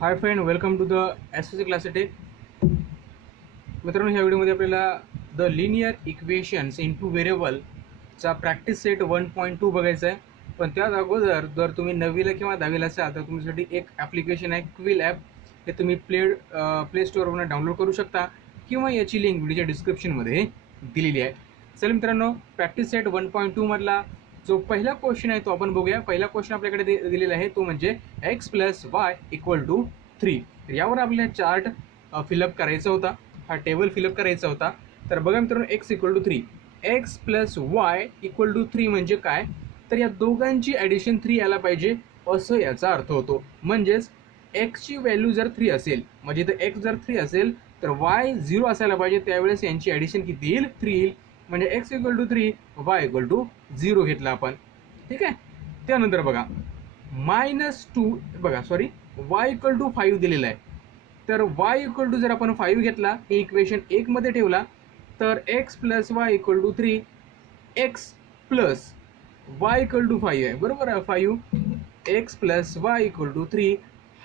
High friend, welcome to the SSC classes tech. मित्रांनो, ह्या व्हिडिओमध्ये आपल्याला द लिनियर इक्वेशन्स इंटू व्हेरिएबलचा प्रॅक्टिस सेट 1.2 बघायचा आहे. पण त्याच अगोदर जर तुम्ही 9वीला किंवा 10वीला असाल तर तुमच्यासाठी एक ॲप्लिकेशन आहे क्विल ॲप. हे तुम्ही प्ले स्टोअरवरून डाउनलोड करू शकता किंवा याची लिंक व्हिडिओच्या डिस्क्रिप्शनमध्ये दिलेली आहे. चला मित्रांनो, प्रॅक्टिस सेट 1.2 मधला जो पहिला क्वेश्चन आहे तो आपण बघूया. पहिला क्वेश्चन आपल्याकडे दिलेला आहे तो म्हणजे x + y = 3. यावर आपल्याला चार्ट फिलअप करायचा होता, हा टेबल फिलअप करायचा होता. तर बघा मित्रांनो, x = 3, x + y = 3 म्हणजे काय, तर या दोघांची ॲडिशन 3 यायला पाहिजे असं याचा अर्थ होतो. म्हणजेच x ची व्हॅल्यू जर 3 असेल, म्हणजे तर x जर 3 असेल तर y 0 असायला पाहिजे. त्यावेळेस यांची ॲडिशन किती येईल? 3 येईल. म्हणजे x = 3, y = 0 घेतला आपण. ठीक आहे. त्यानंतर बघा -2 बघा सॉरी y = 5 दिलेला आहे. तर y = जर आपण 5 घेतला, हे इक्वेशन 1 मध्ये ठेवला तर x + y = 3, x + y = 5 आहे. बरोबर आहे. 5 x + y = 3,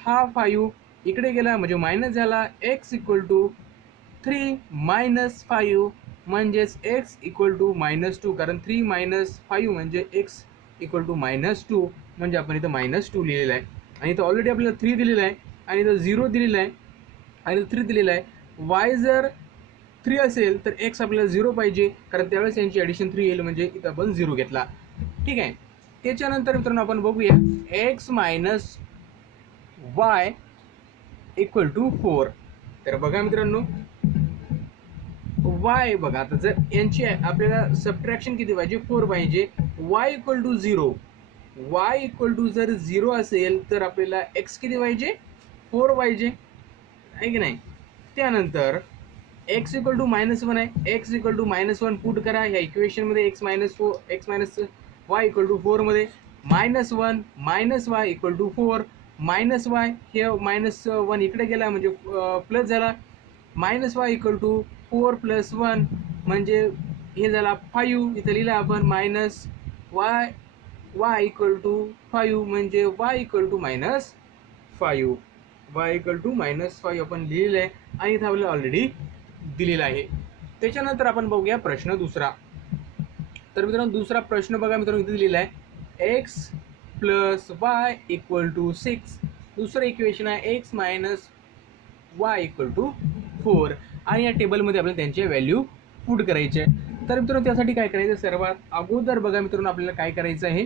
हा 5 इकडे गेला म्हणजे मायनस झाला. x = 3 - 5 म्हणजेच x = -2, कारण 3 - 5 म्हणजे x = -2, म्हणजे आपण इथं -2 लिहिलेलं आहे. आणि इथं ऑलरेडी आपल्याला 3 दिलेलं आहे आणि इथं 0 दिलेलं आहे आणि 3 दिलेलं आहे. y जर 3 असेल तर x आपल्याला 0 पाहिजे, कारण त्यावेळेस यांची ॲडिशन 3 येईल, म्हणजे इथं आपण 0 घेतला. ठीक आहे. त्याच्यानंतर मित्रांनो आपण बघूया x - y = 4. तर बघा मित्रांनो, y बघा, आता जर यांची आपल्याला सबट्रॅक्शन किती पाहिजे? 4 पाहिजे. y = 0, y जर 0 असेल तर आपल्याला x किती पाहिजे? 4 पाहिजे, आहे की नाही. त्यानंतर x = -1 आहे. x = -1 पुट करा ह्या इक्वेशनमध्ये. x - y = 4 मध्ये. -1 - y = 4, -y हे -1 इकडे गेला म्हणजे प्लस झाला. -y = 4 + 1 म्हणजे हे झाला 5. इथं लिहिलं आपण y = 5 म्हणजे y = -5. y = -5 आपण लिहिलेलं आहे आणि इथं आपल्याला ऑलरेडी दिलेला आहे. त्याच्यानंतर आपण बघूया प्रश्न दुसरा. तर मित्रांनो, दुसरा प्रश्न बघा मित्रांनो, इथे दिलेला आहे x + y = 6. दुसरं इक्वेशन आहे x - y = 4 आणि या टेबलमध्ये आपल्याला त्यांचे व्हॅल्यू पुट करायचे. तर मित्रांनो, त्यासाठी काय करायचं? सर्वात अगोदर बघा मित्रांनो, आपल्याला काय करायचं आहे,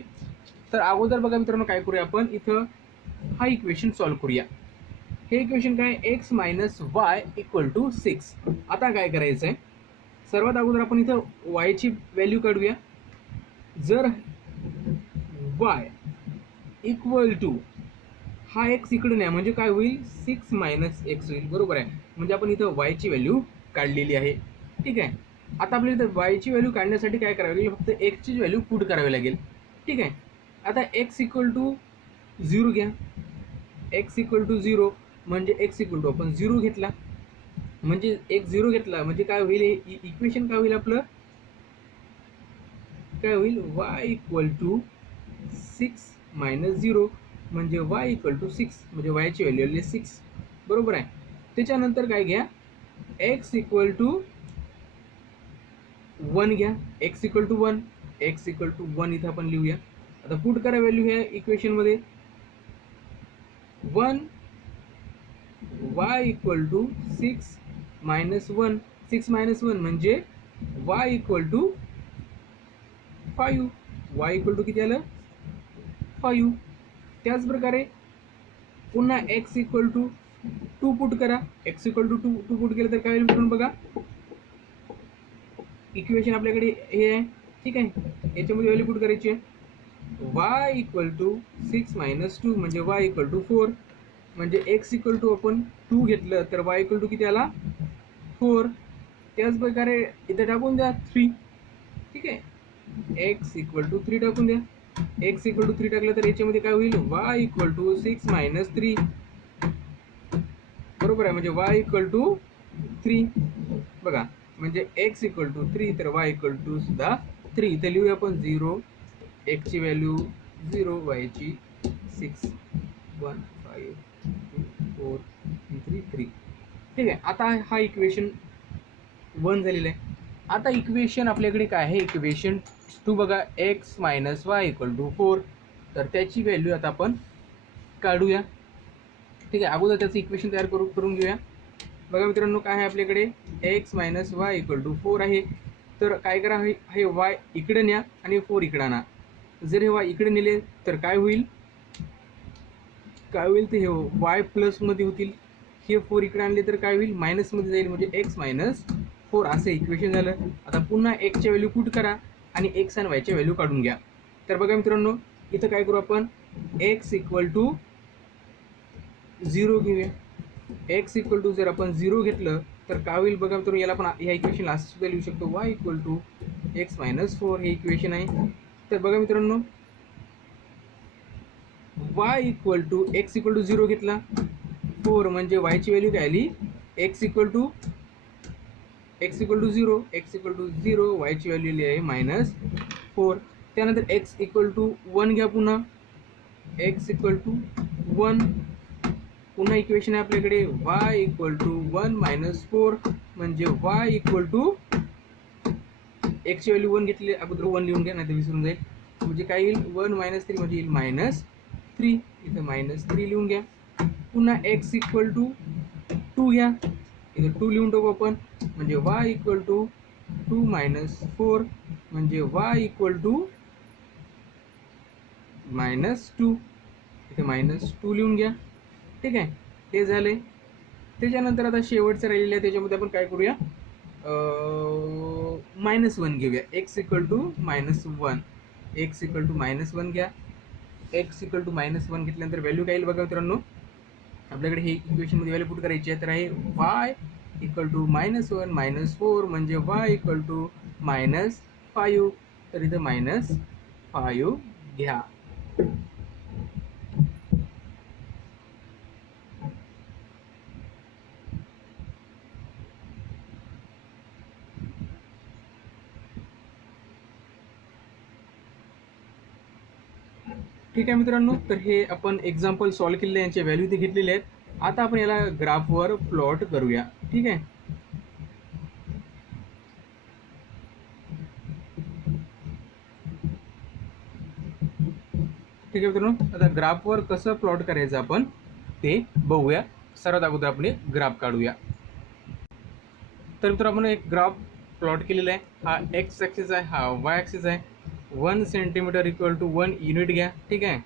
तर अगोदर बघा मित्रांनो काय करूया आपण, इथं हा इक्वेशन सॉल्व्ह करूया. हे इक्वेशन काय? x - y = 6. आता काय करायचं आहे, सर्वात अगोदर आपण इथं y ची व्हॅल्यू काढूया. जर y = हा x इकडून आहे म्हणजे काय होईल? 6 - x होईल. बरोबर आहे. म्हणजे आपण इथं y ची व्हॅल्यू काढलेली आहे. ठीक आहे. आता आपल्याला इथं y ची व्हॅल्यू काढण्यासाठी काय करावं लागेल? फक्त x ची व्हॅल्यू पुट करावी लागेल. ठीक आहे. आता x = 0 घ्या. x = 0 म्हणजे x = आपण 0 घेतला, म्हणजे x 0 घेतला म्हणजे काय होईल? इक्वेशन काय होईल आपलं? काय होईल? y = 6 - 0 म्हणजे y = 6, म्हणजे y ची व्हॅल्यू आली 6. बरोबर आहे. त्याच्यानंतर काय घ्या? x = 1 घ्या. x = 1, x = 1 इथं आपण लिहूया. आता पुट करा व्हॅल्यू ह्या इक्वेशनमध्ये. 1 y = 6 - 1, 6 - 1 म्हणजे y = 5. y = किती आलं? 5. त्याच प्रकारे पुन्हा x = 2 पुट करा. x = 2 पुट केलं तर काय होईल मित्रांनो बघा, इक्वेशन आपल्याकडे हे आहे. ठीक आहे. याच्यामध्ये व्हॅल्यू पुट करायची आहे. y = 6 - 2 म्हणजे y = 4, म्हणजे x = आपण 2 घेतलं तर y = किती आला? 4. त्याच प्रकारे इथे टाकून द्या 3. ठीक आहे. x = 3 टाकून द्या. x = 3 टाकलं तर याच्यामध्ये काय होईल? y = 6 - 3. बरोबर आहे. म्हणजे y = 3 बघा, म्हणजे x = 3 तर y = सुद्धा 3. इथे लिहूया आपण 0, x ची व्हॅल्यू 0, y ची 6, 1, 5, 2, 4 3 3. ठीक आहे. आता हा इक्वेशन 1 झालेला आहे. आता इक्वेशन आपल्याकडे काय आहे, इक्वेशन 2 बघा, x minus y equal to 4. तर त्याची व्हॅल्यू आता आपण काढूया. ठीक आहे. अगोदर त्याचं इक्वेशन तयार करून घेऊया. बघा मित्रांनो, काय आहे आपल्याकडे, x minus y equal to 4 आहे. तर काय करा, हे y इकडे न्या आणि 4 इकडे आणा. जर हे y इकडे नेले तर काय होईल, ते हे y प्लसमध्ये होतील. हे 4 इकडे आणले तर काय होईल, मायनसमध्ये जाईल, म्हणजे x मायनस 4 असं इक्वेशन झालं. आता पुन्हा एक्सच्या व्हॅल्यू पुट करा आणि एक्स आणि वायच्या व्हॅल्यू काढून घ्या. तर बघा मित्रांनो, इथं काय करू आपण, एक्स इक्वल टू 0 घेऊया. एक्स इक्वल टू जर आपण 0 घेतलं तर काय होईल बघा मित्रांनो, याला आपण ह्या इक्वेशनला असं सुद्धा लिहू शकतो, y equal to x minus 4 हे इक्वेशन आहे. तर बघा मित्रांनो, y equal to x equal to 0 घेतला, 4 म्हणजे वायची व्हॅल्यू काय आली, x equal to 0, x equal to 0, वायची व्हॅल्यू लिहिली आहे मायनस 4. त्यानंतर एक्स इक्वल टू 1 घ्या, पुन्हा एक्स इक्वल टू 1, पुन्हा इक्वेशन आहे आपल्याकडे वाय इक्वल टू 1 मायनस 4, म्हणजे वाय इक्वल टू एक्सची व्हॅल्यू 1 घेतली, अगोदर 1 लिहून घ्या, नाही तर विसरून जाईल. म्हणजे काय येईल, 1 मायनस 3 म्हणजे येईल मायनस 3, इथं मायनस 3 लिहून घ्या. पुन्हा एक्स इक्वल टू 2 घ्या, इथं 2 लिहून टाकू आपण, म्हणजे वाय इक्वल टू 2 मायनस 4, म्हणजे वाय इक्वल टू मायनस 2, इथे मायनस 2 लिहून घ्या. ठीक आहे, हे झाले. त्याच्यानंतर आता शेवटचं राहिलेलं आहे, त्याच्यामध्ये आपण काय करूया, -1 घेऊया. X equal to -1, x equal to -1 घ्या. एक्स इक्वल टू -1 घेतल्यानंतर व्हॅल्यू काय येईल बघा मित्रांनो, आपल्याकडे हे इक्वेशनमध्ये व्हॅल्यू पुट करायची आहे. तर आहे वाय इक्वल टू -1 मायनस 4, म्हणजे वाय इक्वल टू -5. तर इथं -5 घ्या. ठीक आहे मित्रांनो, तर हे आपण एक्झाम्पल सॉल्व्ह केलेले, यांचे व्हॅल्यू ते घेतलेले आहेत. आता आपण याला ग्राफवर प्लॉट करूया. ठीक आहे. ठीक आहे मित्रांनो, आता ग्राफवर कसं प्लॉट करायचं आपण ते बघूया. सर्वात अगोदर आपण ग्राफ काढूया. तर मित्रांनो, आपण एक ग्राफ प्लॉट केलेला आहे. हा एक्स ॲक्सिस आहे, हा वाय ॲक्सिस आहे. 1 सेंटीमीटर इक्वल टू 1 युनिट घ्या. ठीक आहे.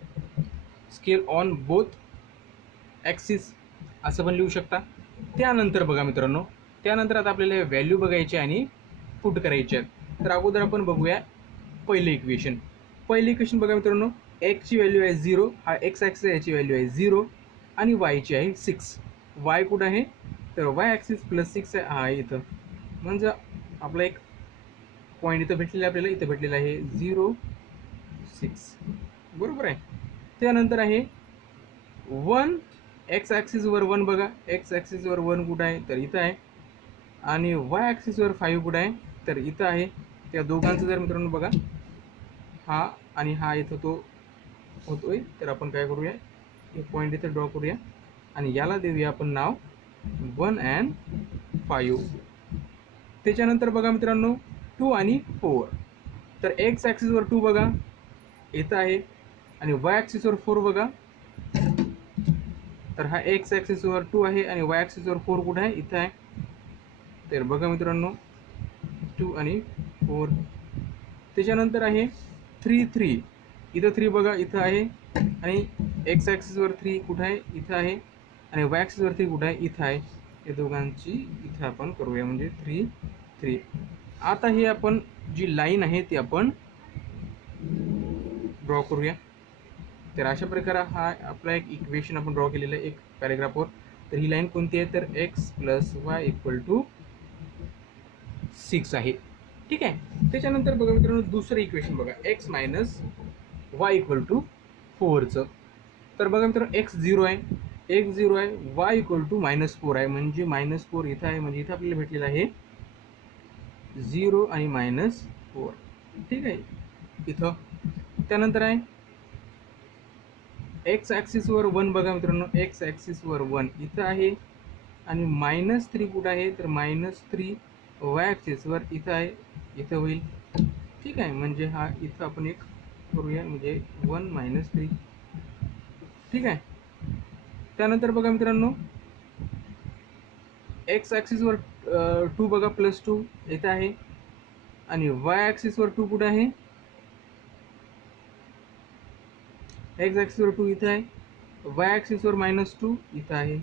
स्केल ऑन बोथ ॲक्सिस असं पण लिहू शकता. त्यानंतर बघा मित्रांनो, त्यानंतर आता आपल्याला व्हॅल्यू बघायची आणि पुट करायची आहे. तर अगोदर आपण बघूया पहिलं इक्वेशन. पहिलं इक्वेशन बघा मित्रांनो, एक्सची व्हॅल्यू आहे 0, हा एक्स ॲक्सिस आहे, याची व्हॅल्यू आहे 0 आणि वायची आहे 6. वाय कुठं आहे, तर वाय ॲक्सिस प्लस 6 आहे, हा इथं. म्हणजे आपला एक पॉईंट इथं भेटलेला आहे, आपल्याला इथं भेटलेला आहे 0 6, बरोबर आहे. त्यानंतर आहे 1, एक्स ॲक्सिसवर 1 बघा, एक्स ॲक्सिसवर 1 कुठं आहे, तर इथं आहे. आणि वाय ॲक्सिसवर 5 कुठं आहे, तर इथं आहे. त्या दोघांचं जर मित्रांनो बघा, हा आणि हा इथं तो होतोय, तर आपण काय करूया, एक पॉईंट इथं ड्रॉ करूया आणि याला देऊया आपण नाव 1 and 5. त्याच्यानंतर बघा मित्रांनो 2 आणि 4. तर एक्स ॲक्सिसवर 2 बघा इथं आहे आणि वाय ॲक्सिसवर 4 बघा, तर हा एक्स ॲक्सिसवर 2 आहे आणि वाय ॲक्सिसवर 4 कुठं आहे, इथं आहे. तर बघा मित्रांनो 2 आणि 4. त्याच्यानंतर आहे 3 3, इथं 3 बघा इथं आहे आणि एक्स ॲक्सिसवर 3 कुठं आहे, इथं आहे आणि वाय ॲक्सिसवर 3 कुठं आहे, इथं आहे. या दोघांची इथं आपण करूया, म्हणजे 3 3. आता हे आपण जी लाईन आहे ती आपण ड्रॉ करूया. तर अशा प्रकारे हा आपला एक इक्वेशन आपण ड्रॉ केलेलं आहे एक पॅरेग्राफवर. तर ही लाईन कोणती आहे, तर x plus y equal to 6 आहे. ठीक आहे. त्याच्यानंतर बघा मित्रांनो दुसरं इक्वेशन बघा, x minus y equal to 4चं. तर बघा मित्रांनो एक्स 0 आहे, एक्स 0 आहे, वाय इक्वल टू -4 आहे, म्हणजे -4 इथं आहे, म्हणजे इथं आपल्याला भेटलेलं आहे 0 आणि -4. ठीक आहे इथं. त्यानंतर आहे एक्स ॲक्सिसवर 1 बघा मित्रांनो, एक्स ॲक्सिसवर 1 इथं आहे आणि -3 कुठं आहे तर -3 वाय ॲक्सिसवर इथं आहे, इथं होईल. ठीक आहे, म्हणजे हा इथं आपण एक करूया म्हणजे 1 - 3. ठीक आहे. त्यानंतर बघा मित्रांनो, एक्स ॲक्सिसवर 2 बघा +2 इथं आहे आणि वाय ॲक्सिसवर 2 कुठं आहे, एक्स ॲक्सिसवर 2 इथं आहे, वाय ॲक्सिसवर -2 इथं आहे.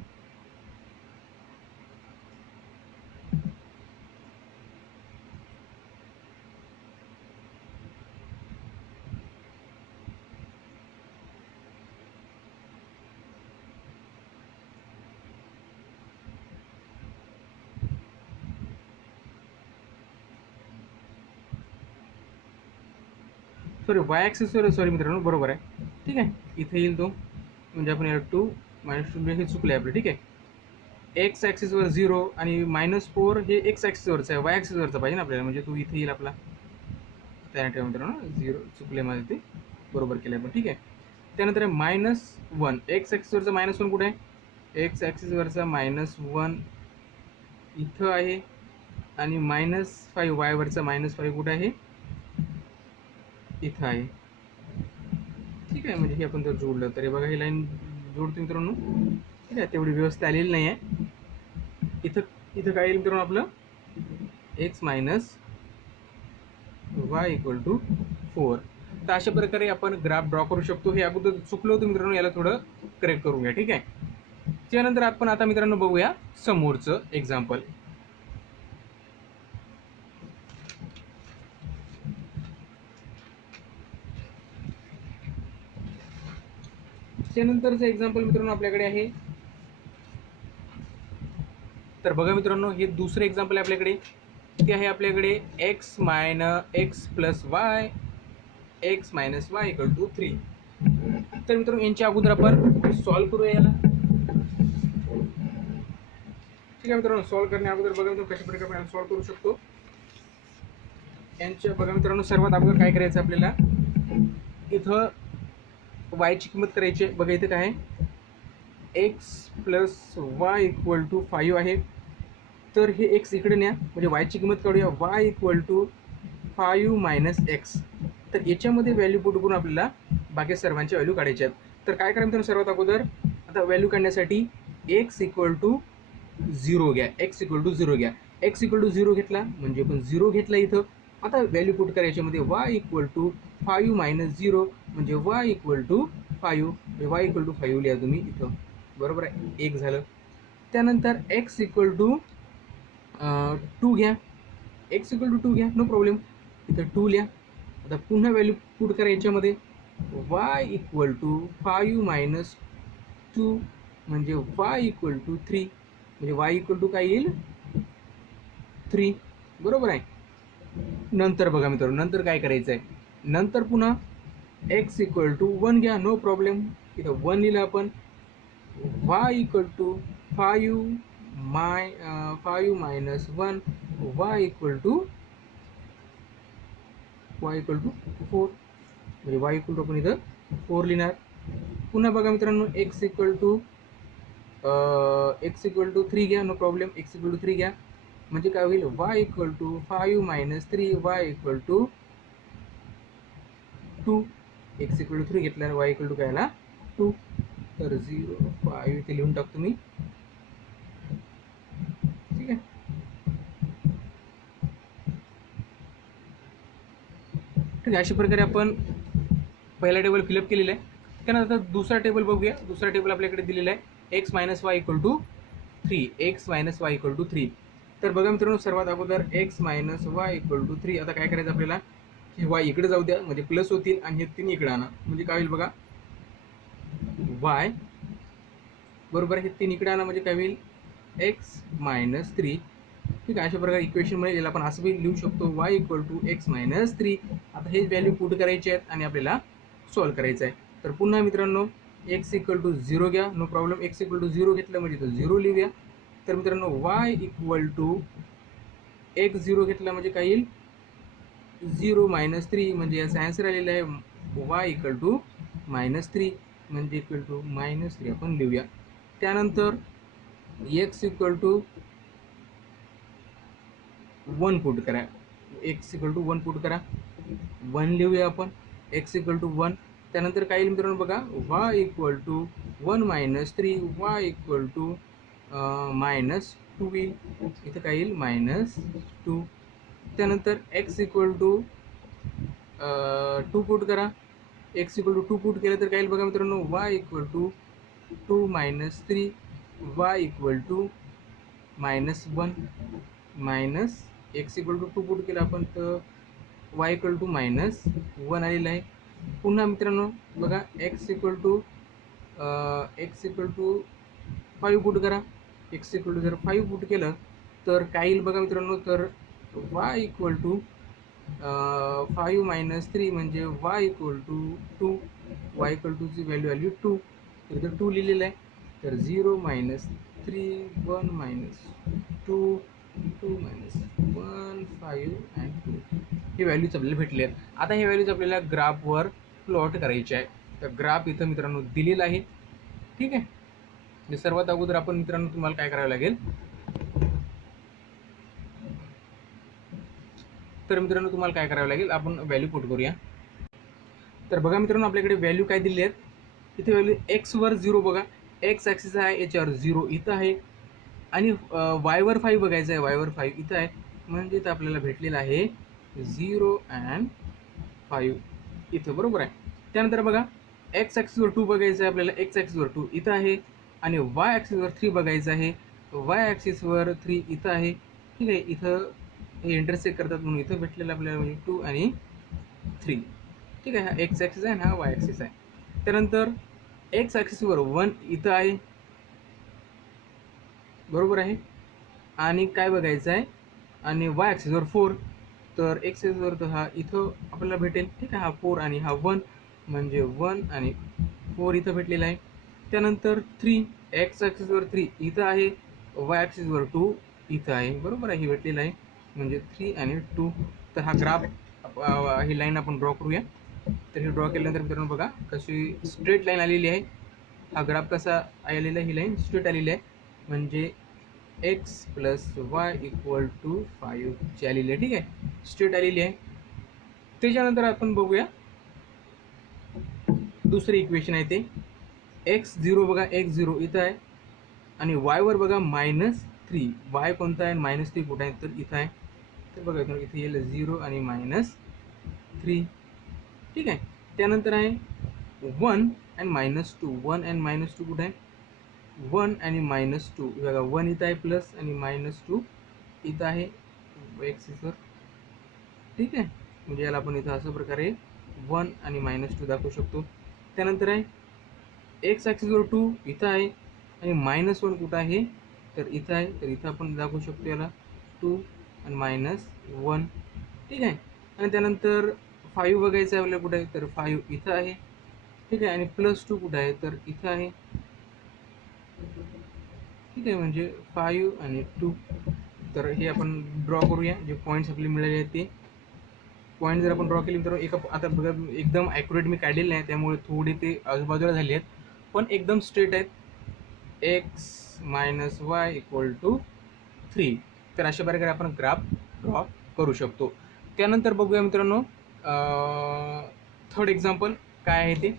वाय ॲक्सिसवर मित्रांनो, बरोबर आहे. ठीक आहे, इथे येईल तो, म्हणजे आपण याला 2 - 2 हे चुकलं आहे आपलं. ठीक आहे, एक्स ॲक्सिसवर 0 आणि -4 हे एक्स ॲक्सिसवरचं आहे, वाय ॲक्सिसवरचं पाहिजे ना आपल्याला, म्हणजे तो इथे येईल आपला. त्या मित्रांनो 0 चुकले माझे, ते बरोबर केलं आहे पण. ठीक आहे, त्यानंतर -1 एक्स ॲक्सिसवरचा -1 कुठे आहे, एक्स ॲक्सिसवरचा -1 इथं आहे आणि -5 वायवरचा -5 कुठे आहे, इथं आहे. ठीक आहे, म्हणजे हे आपण जर जोडलं तर हे बघा, ही लाईन जोडतो मित्रांनो. ठीक आहे, तेवढी व्यवस्था आलेली नाही आहे. इथं काय येईल मित्रांनो आपलं, एक्स मायनस वाय = 4. तर अशा प्रकारे आपण ग्राफ ड्रॉ करू शकतो. हे अगोदर चुकलं होतं मित्रांनो, याला थोडं करेक्ट करून घ्या. ठीक आहे, त्यानंतर आपण आता मित्रांनो बघूया समोरचं एक्झाम्पल. त्यानंतरचं एक्झाम्पल मित्रांनो आपल्याकडे आहे. तर बघा मित्रांनो, हे दुसरं एक्झाम्पल आहे आपल्याकडे. ते आहे आपल्याकडे x + y, x - y = 3. तर मित्रांनो, यांच्या अगोदर आपण सॉल्व्ह करूया याला. ठीक आहे मित्रांनो, सॉल्व्ह करण्या अगोदर बघा मित्रांनो कशा प्रकारे आपण सॉल्व्ह करू शकतो. यांच्या बघा मित्रांनो, सर्वात अगोदर काय करायचं आपल्याला, इथं वायची किंमत करायची आहे. बघा इथे काय आहे, x + y = 5 आहे. तर हे x इकडे न्या, म्हणजे वायची किंमत काढूया. y = 5 - x. तर याच्यामध्ये व्हॅल्यू पुट करून आपल्याला बाकी सर्वांच्या व्हॅल्यू काढायच्या आहेत. तर काय करायचं मित्रांनो, सर्वात अगोदर आता व्हॅल्यू काढण्यासाठी x = 0 घ्या, x = 0 घ्या. x = 0 घेतला म्हणजे आपण 0 घेतला इथं. आता व्हॅल्यू पुट करायच्यामध्ये y = 5 - 0 म्हणजे y = 5, y = 5 लिहा तुम्ही इथं, बरोबर आहे, 1 झालं. त्यानंतर x = 2 घ्या, x = 2 घ्या, नो प्रॉब्लेम, इथं 2 लिहा. आता पुन्हा व्हॅल्यू पुट करा याच्यामध्ये, y = 5 - 2 म्हणजे y = 3, म्हणजे y = काय येईल, 3, बरोबर आहे. नंतर बघा मित्रांनो, नंतर काय करायचं आहे, नंतर पुन्हा x = 1 घ्या, नो प्रॉब्लेम, इथं 1 लिहिलं आपण. y = 5 - 1 y = 4, म्हणजे y = आपण इथं 4 लिहिणार. पुन्हा बघा मित्रांनो, x = 3 घ्या, नो प्रॉब्लेम, x = 3 घ्या, म्हणजे काय होईल, y = 5 - 3 y = 2. x = 3 घेतल्यावर y = काय आला, 2. तर 0 5 इथे लिहून टाकतो मी. ठीक आहे, ठीक आहे, अशा प्रकारे आपण पहिला टेबल फिलअप केलेला आहे. त्यानंतर दुसरा टेबल बघूया. दुसरा टेबल आपल्याकडे दिलेला आहे, x - y = 3, x - y = 3. तर बघा मित्रांनो, सर्वात अगोदर x - y = 3. आता काय करायचं आपल्याला, ही y इकडे जाऊ द्या, म्हणजे प्लस होतील, आणि हे 3 इकडे आणा, म्हणजे काय होईल बघा, y बरोबर, हे 3 इकडे आणा म्हणजे काय होईल, x - 3. ठीक आहे, अशा प्रकारे इक्वेशनमध्ये याला आपण असं बी लिहू शकतो, y = x - 3. आता हे व्हॅल्यू पुट करायचे आहेत आणि आपल्याला सॉल्व्ह करायचं आहे. तर पुन्हा मित्रांनो, x = 0 घ्या, नो प्रॉब्लेम, x = 0 घेतलं म्हणजे तो 0 लिहूया. तर मित्रांनो, y = x 0 घेतला म्हणजे काय येईल, 0 - 3, म्हणजे याचा आन्सर आलेला आहे y = -3. म्हणजे इक्वल टू -3 आपण लिहूया. त्यानंतर x इक्वल टू 1 पुट करा. x इक्वल टू 1 पुट करा. 1 लिहूया आपण. x equal to 1. त्यानंतर काय येईल मित्रांनो बघा, y equal to 1 - 3 y equal to -2 येईल. इथं काय येईल -2. त्यानंतर x इक्वल टू 2 पुट करा. x इक्वल टू 2 पुट केलं तर काय येईल बघा मित्रांनो, y equal to 2 - 3 y equal to -1 minus x equal to 2 put केलं आपण तर y इक्वल टू -1 आलेलं आहे. पुन्हा मित्रांनो बघा x इक्वल टू 5 पुट करा. x इक्वल टू जर 5 पुट केलं तर काय येईल बघा मित्रांनो, तर y इक्वल टू 5 - 3 म्हणजे y equal to 2. y equal टूची व्हॅल्यू आली 2. तर इथं 2 लिहिलेलं आहे. तर 0 - 3 1 - 2 2 - 1 5 आणि 2 हे व्हॅल्यूज आपल्याला भेटले आहेत. आता हे व्हॅल्यूज आपल्याला ग्राफवर प्लॉट करायचे आहे. तर ग्राफ इथं मित्रांनो दिलेला आहे. ठीक आहे. सर्वात अगोदर आपण मित्रांनो तुम्हाला काय करावं लागेल, तर मित्रांनो तुम्हाला काय करावं लागेल, आपण व्हॅल्यू पुट करूया. तर बघा मित्रांनो आपल्याकडे व्हॅल्यू काय दिली आहेत. इथे व्हॅल्यू एक्सवर 0 बघा, एक्स ॲक्सिस आहे याच्यावर 0 इथं आहे आणि वायवर 5 बघायचं आहे, वायवर 5 इथं आहे. म्हणजे इथं आपल्याला भेटलेलं आहे 0 and 5 इथं, बरोबर आहे. त्यानंतर बघा एक्स ॲक्सिसवर 2 बघायचं आहे आपल्याला, एक्स ॲक्सिसवर 2 इथं आहे आणि वाय ॲक्सिसवर 3 बघायचं आहे, वाय ॲक्सिसवर 3 इथं आहे. ठीक आहे. इथं हे इंटरसेक्ट करतात म्हणून इथं भेटलेलं आपल्याला म्हणजे 2 आणि 3. ठीक आहे. हा एक्स ॲक्सिस आहे आणि हा वाय ॲक्सिस आहे. त्यानंतर एक्स ॲक्सिसवर 1 इथं आहे, बरोबर आहे. आणि काय बघायचं आहे, आणि वाय ॲक्सिसवर 4. तर एक्स ॲक्सिसवर तर हा इथं आपल्याला भेटेल. ठीक आहे. हा 4 आणि हा 1 म्हणजे 1 आणि 4 इथं भेटलेला आहे. त्यानंतर 3 एक्स ॲक्सिसवर 3 इथं आहे, वाय ॲक्सिसवर 2 इथं आहे, बरोबर आहे. हे भेटलेलं आहे म्हणजे 3 आणि 2. तर हा ग्राफ ही लाईन आपण ड्रॉ करूया. तर हे ड्रॉ केल्यानंतर मित्रांनो बघा कशी स्ट्रेट लाईन आलेली आहे. हा ग्राफ कसा आलेला आहे, ही लाईन स्ट्रेट आलेली आहे म्हणजे x + y इक्वल टू 5 ची आलेली आहे. ठीक आहे. स्ट्रेट आलेली आहे. त्याच्यानंतर आपण बघूया दुसरे इक्वेशन आहे ते x0 बघा, x0 इथं आहे आणि yवर बघा -3. y कोणता आहे, -3 कुठं आहे, तर इथं आहे. तर बघा इथं येईल 0 आणि -3. ठीक आहे. त्यानंतर आहे 1 and -2. 1 and -2 कुठं आहे, 1 आणि -2 बघा, 1 इथं आहे प्लस आणि -2 इथं आहे एक्सिसवर. ठीक आहे. म्हणजे याला आपण इथं असं प्रकारे 1 आणि -2 दाखवू शकतो. त्यानंतर आहे एक्स ॲक्सिसवर 2 इथं आहे आणि -1 कुठं आहे, तर इथं आहे. तर इथं आपण दाखवू शकतो याला 2 आणि -1. ठीक आहे. आणि त्यानंतर 5 बघायचं आहे आपल्याला कुठं आहे, तर 5 इथं आहे. ठीक आहे. आणि +2 कुठं आहे, तर इथं आहे. ठीक आहे. म्हणजे 5 आणि 2. तर हे आपण ड्रॉ करूया. जे पॉईंट्स आपले मिळाले आहेत ते पॉईंट जर आपण ड्रॉ केले तर एका आता बघा एकदम ॲक्युरेट मी काढलेले नाही, त्यामुळे थोडी ते आजूबाजूला झाली आहेत, पण एकदम स्ट्रेट आहेत. x - y equal to 3. तर अशा प्रकारे आपण ग्राफ ड्रॉ करू शकतो. त्यानंतर बघूया मित्रांनो थर्ड एक्झाम्पल काय आहे ते.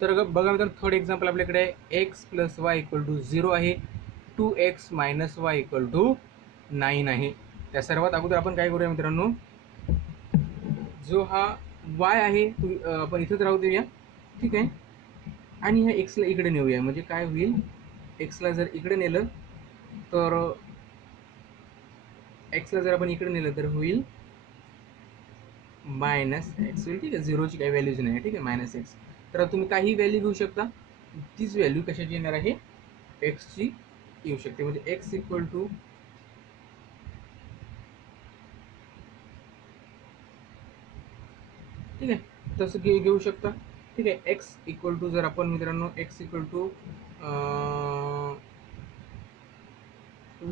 तर बघा मित्रांनो थर्ड एक्झाम्पल आपल्याकडे x + y इक्वल टू 0 आहे, 2x - y इक्वल टू 9 आहे. त्या सर्वात अगोदर आपण काय करूया मित्रांनो, जो हा y आहे आपण इथंच राहू देऊया. ठीक आहे. आणि ह्या एक्सला इकडे नेऊया. म्हणजे काय होईल, एक्सला जर इकडे नेलं तर एक्सला जर आपण इकडे नेलं तर होईल मायनस एक्स होईल. ठीक आहे, झिरोची काही व्हॅल्यूज नाही. ठीक आहे, मायनस एक्स. तर तुम्ही काही व्हॅल्यू घेऊ शकता, तीच व्हॅल्यू कशाची येणार आहे, एक्सची येऊ शकते. म्हणजे एक्स इक्वल टू ठीक आहे तसं घेऊ शकता. ठीक आहे, एक्स इक्वल टू जर आपण मित्रांनो एक्स इक्वल टू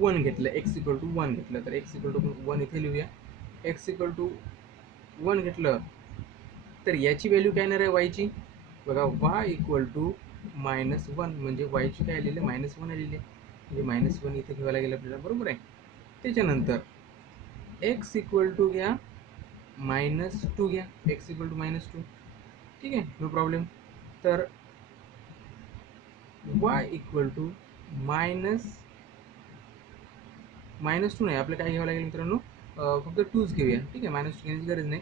1 घेतलं, एक्स इक्वल टू 1 घेतलं, तर एक्स इक्वल टू 1 इथे लिहूया. एक्स इक्वल टू 1 घेतलं तर याची व्हॅल्यू काय येणार आहे वायची, बघा वाय इक्वल टू -1 म्हणजे वायची काय आलेली आहे, -1 आलेली आहे. म्हणजे -1 इथे घ्यावं लागेल आपल्याला, बरोबर आहे. त्याच्यानंतर एक्स इक्वल टू घ्या -2 घ्या, एक्स इक्वल टू -2. ठीक आहे, नो प्रॉब्लेम. तर वाय इक्वल टू -2 नाही, आपल्याला काय घ्यावं लागेल मित्रांनो, फक्त 2च घेऊया. ठीक आहे, -2 घेण्याची गरज नाही.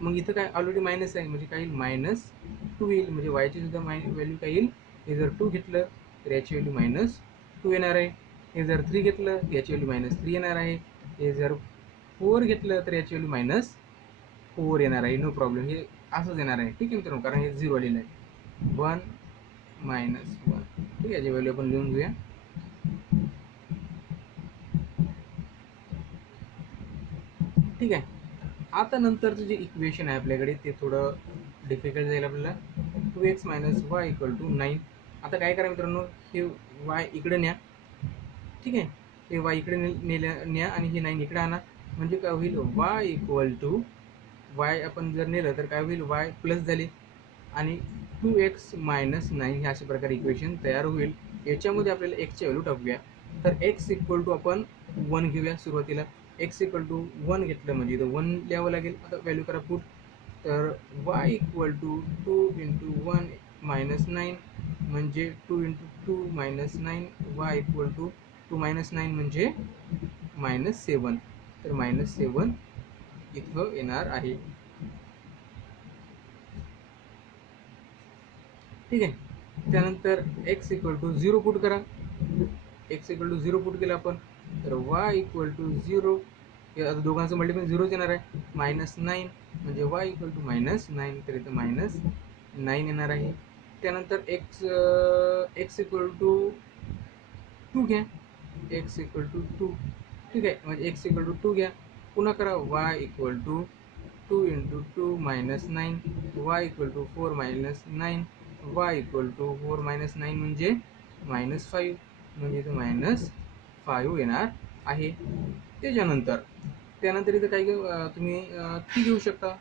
मग इथं काय ऑलरेडी मायनस आहे, म्हणजे काय येईल -2 येईल. म्हणजे वायची सुद्धा व्हॅल्यू काय येईल, हे जर 2 घेतलं तर याची व्हॅल्यू -2 येणार आहे. हे जर 3 घेतलं तर याची व्हॅल्यू -3 येणार आहे. हे जर 4 घेतलं तर याची व्हॅल्यू -4 येणार आहे. नो प्रॉब्लेम, हे असंच येणार आहे. ठीक आहे मित्रांनो, कारण हे 0 आलेलं आहे. 1 -1. ठीक आहे, याची व्हॅल्यू आपण लिहून घेऊया. ठीक आहे, आता नंतरचं जे इक्वेशन आहे आपल्याकडे ते थोडं डिफिकल्ट जाईल आपल्याला. 2x - y equal to 9. आता काय करा मित्रांनो, हे y इकडे न्या. ठीक आहे, हे y इकडे न्या आणि हे 9 इकडे आणा. म्हणजे काय होईल, y इक्वल टू y आपण जर नेलं तर काय होईल, y प्लस झाले आणि 2x - 9 हे अशा प्रकारे इक्वेशन तयार होईल. याच्यामध्ये आपल्याला एक्सची व्हॅल्यू टाकूया. तर एक्स इक्वल टू आपण 1 घेऊया सुरुवातीला. एक्स इक्वल टू 1 घेतलं म्हणजे इथं 1 लिहावं लागेल. आता व्हॅल्यू करा पुट. तर वाय इक्वल टू 2 इंटू 1 -9 म्हणजे 2 इंटू 2 -9. वाय इक्वल टू 2 -9 म्हणजे -7. तर -7 इथं येणार आहे. ठीक आहे, त्यानंतर एक्स इक्वल टू 0 पुट करा. एक्स इक्वल टू 0 पुट केलं आपण, तर वाय इक्वल टू 0. आता दोघांचं मल्टिपल 0च येणार आहे. -9 म्हणजे वाय इक्वल टू -9, तर इथं -9 येणार आहे. त्यानंतर एक्स इक्वल टू 2 घ्या. X equal to 2. ठीक आहे, म्हणजे एक्स इक्वल टू 2 घ्या. पुन्हा करा y equal to 2 into 2 -9. Y equal to 4 -9. Y equal to 4 -9 म्हणजे -5. म्हणजे इथं -5 येणार आहे. त्यानंतर इथं काय तुम्ही 3 घेऊ शकता.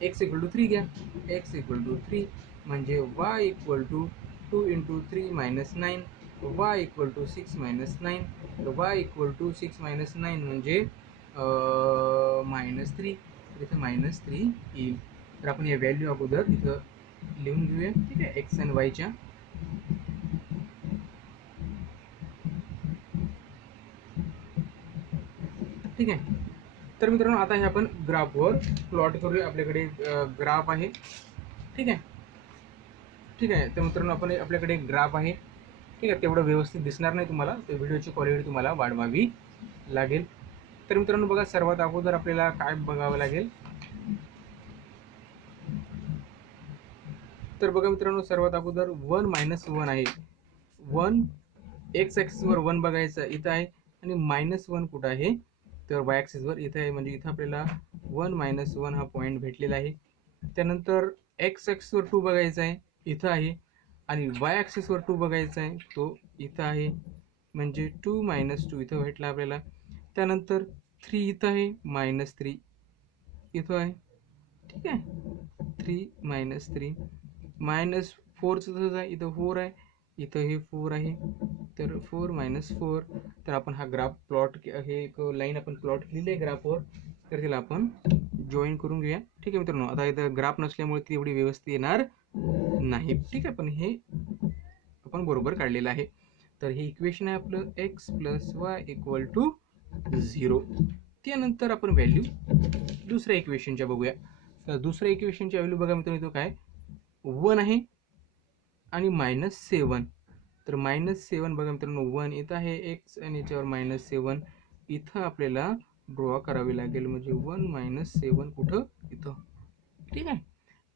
एक्स इक्वल टू 3 घ्या. एक्स इक्वल टू 3 म्हणजे y equal to 2 into 3 -9. Y equal to 6 -9. तर वाय इक्वल टू 6 -9 म्हणजे -3. इथं -3 येईल. तर आपण या व्हॅल्यू अगोदर इथं लिहून घेऊया. ठीक आहे, एक्स आणि वायच्या. ठीक आहे, तर मित्रांनो आता हे आपण ग्राफवर प्लॉट करूया. आपल्याकडे ग्राफ आहे. ठीक आहे, तर मित्रांनो आपण आपल्याकडे ग्राफ आहे. ठीक आहे, तेवढं व्यवस्थित दिसणार नाही तुम्हाला, तर व्हिडिओची क्वालिटी तुम्हाला वाढवावी लागेल. तर मित्रांनो बघा, सर्वात अगोदर आपल्याला काय बघावं लागेल, तर बघा मित्रांनो सर्वात अगोदर 1 -1 आहे. 1 एक्स ॲक्सिसवर 1 बघायचं इथं आहे आणि -1 कुठं आहे, तर वाय ॲक्सिसवर इथं आहे. म्हणजे इथं आपल्याला 1 -1 हा पॉईंट भेटलेला आहे. त्यानंतर एक्स ॲक्सिसवर 2 बघायचा आहे, इथं आहे. आणि वाय ॲक्सिसवर 2 बघायचा आहे, तो इथं आहे. म्हणजे 2 -2 इथं भेटला आपल्याला. त्यानंतर 3 इथं आहे, -3 इथं आहे. ठीक आहे, 3 -3 -4चं तसंच आहे, इथं 4 आहे, इथं हे 4 आहे. तर 4 -4. तर आपण हा ग्राफ प्लॉट, हे एक लाईन आपण प्लॉट केलेली आहे ग्राफवर, तर तिला आपण जॉईन करून घेऊया. ठीक आहे मित्रांनो, आता इथं ग्राफ नसल्यामुळे ती एवढी व्यवस्थित येणार नाही. ठीक आहे, पण हे आपण बरोबर काढलेलं आहे. तर हे इक्वेशन आहे आपलं x plus y equal to 0. त्यानंतर आपण व्हॅल्यू दुसऱ्या इक्वेशनच्या बघूया. तर दुसऱ्या इक्वेशनच्या व्हॅल्यू बघा मित्रांनो, इथं काय 1 आहे आणि -7. तर -7 बघा मित्रांनो, 1 इथं आहे एक्स आणि याच्यावर -7. इथं आपल्याला ड्रॉ करावी लागेल, म्हणजे 1 - 7 कुठं इथं, ठीक आहे.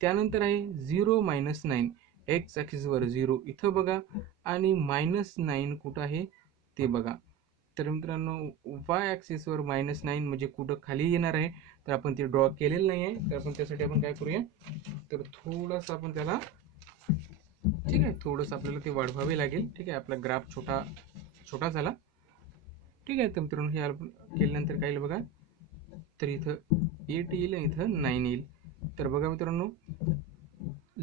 त्यानंतर आहे 0 - 9 एक्स ॲक्सिसवर 0 इथं बघा आणि -9 कुठं आहे ते बघा. तर मित्रांनो वाय ॲक्सिसवर -9 म्हणजे कुठं खाली येणार आहे, तर आपण ते ड्रॉ केलेलं नाही आहे. तर आपण त्यासाठी आपण काय करूया, तर थोडंसं आपण त्याला, ठीक आहे, थोडंसं आपल्याला ते वाढवावे लागेल. ठीक आहे, आपला ग्राफ छोटा झाला. ठीक आहे, तर मित्रांनो हे आपण केल्यानंतर काय येईल बघा, तर इथं 8 येईल आणि इथं 9 येईल. तर बघा मित्रांनो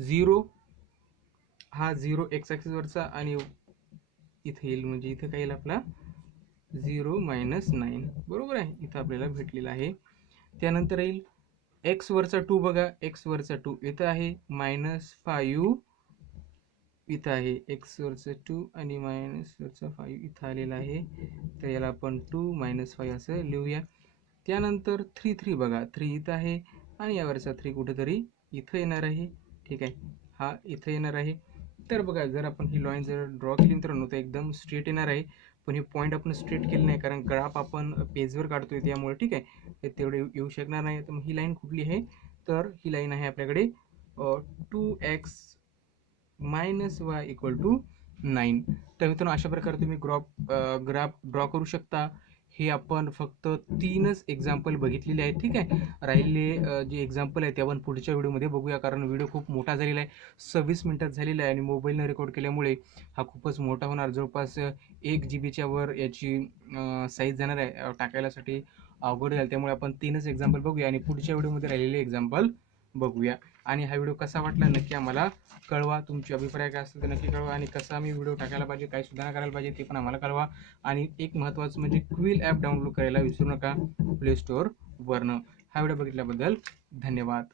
0 हा 0 एक्स ॲक्सिसवरचा आणि इथं येईल, म्हणजे इथं काय येईल आपला 0 - 9 बरोबर आहे, इथं आपल्याला भेटलेलं आहे. त्यानंतर येईल एक्स वरचा 2 बघा, एक्स वरचा 2 इथं आहे, -5 इथं आहे, एक्स वरचा 2 आणि मायनस वरचा 5 इथं आलेला आहे. तर याला आपण 2 - 5 असं लिहूया. त्यानंतर 3 बघा, 3 इथं आहे आणि यावरचा 3 कुठेतरी इथं येणार आहे. ठीक आहे, हा इथं येणार आहे. तर बघा जर आपण ही लाईन जर ड्रॉ केली मित्रांनो तर एकदम स्ट्रेट येणार आहे. पण हे पॉईंट आपण स्ट्रेट केले नाही, कारण ग्राफ आपण पेजवर काढतोय त्यामुळे, ठीक आहे, ते तेवढे येऊ शकणार नाही. तर मग ही लाईन कुठली आहे, तर ही लाईन आहे आपल्याकडे 2x - y = 9. तर मित्रांनो अशा प्रकारे तुम्ही ग्राफ ड्रॉ करू शकता. हे आपण फक्त 3च एक्झाम्पल बघितलेले आहेत. ठीक आहे, राहिलेले जे एक्झाम्पल आहे ते आपण पुढच्या व्हिडिओमध्ये बघूया, कारण व्हिडिओ खूप मोठा झालेला आहे, 26 मिनिटात झालेला आहे आणि मोबाईलने रेकॉर्ड केल्यामुळे हा खूपच मोठा होणार. जवळपास 1 GB वर याची साईज जाणार आहे, टाकायलासाठी अवघड जाईल. त्यामुळे आपण 3च एक्झाम्पल बघूया आणि पुढच्या व्हिडिओमध्ये राहिलेले एक्झाम्पल बघूया. आणि हा व्हिडिओ कसा वाटला नक्की आम्हाला कळवा. तुमचे अभिप्राय काय असतील तर नक्की कळवा आणि कसा आम्ही व्हिडिओ टाकायला पाहिजे, काय सुधारणा करायला पाहिजे ते पण आम्हाला कळवा. आणि एक महत्त्वाचं म्हणजे क्विल ॲप डाउनलोड करायला विसरू नका प्ले स्टोअरवरनं. हा व्हिडिओ बघितल्याबद्दल धन्यवाद.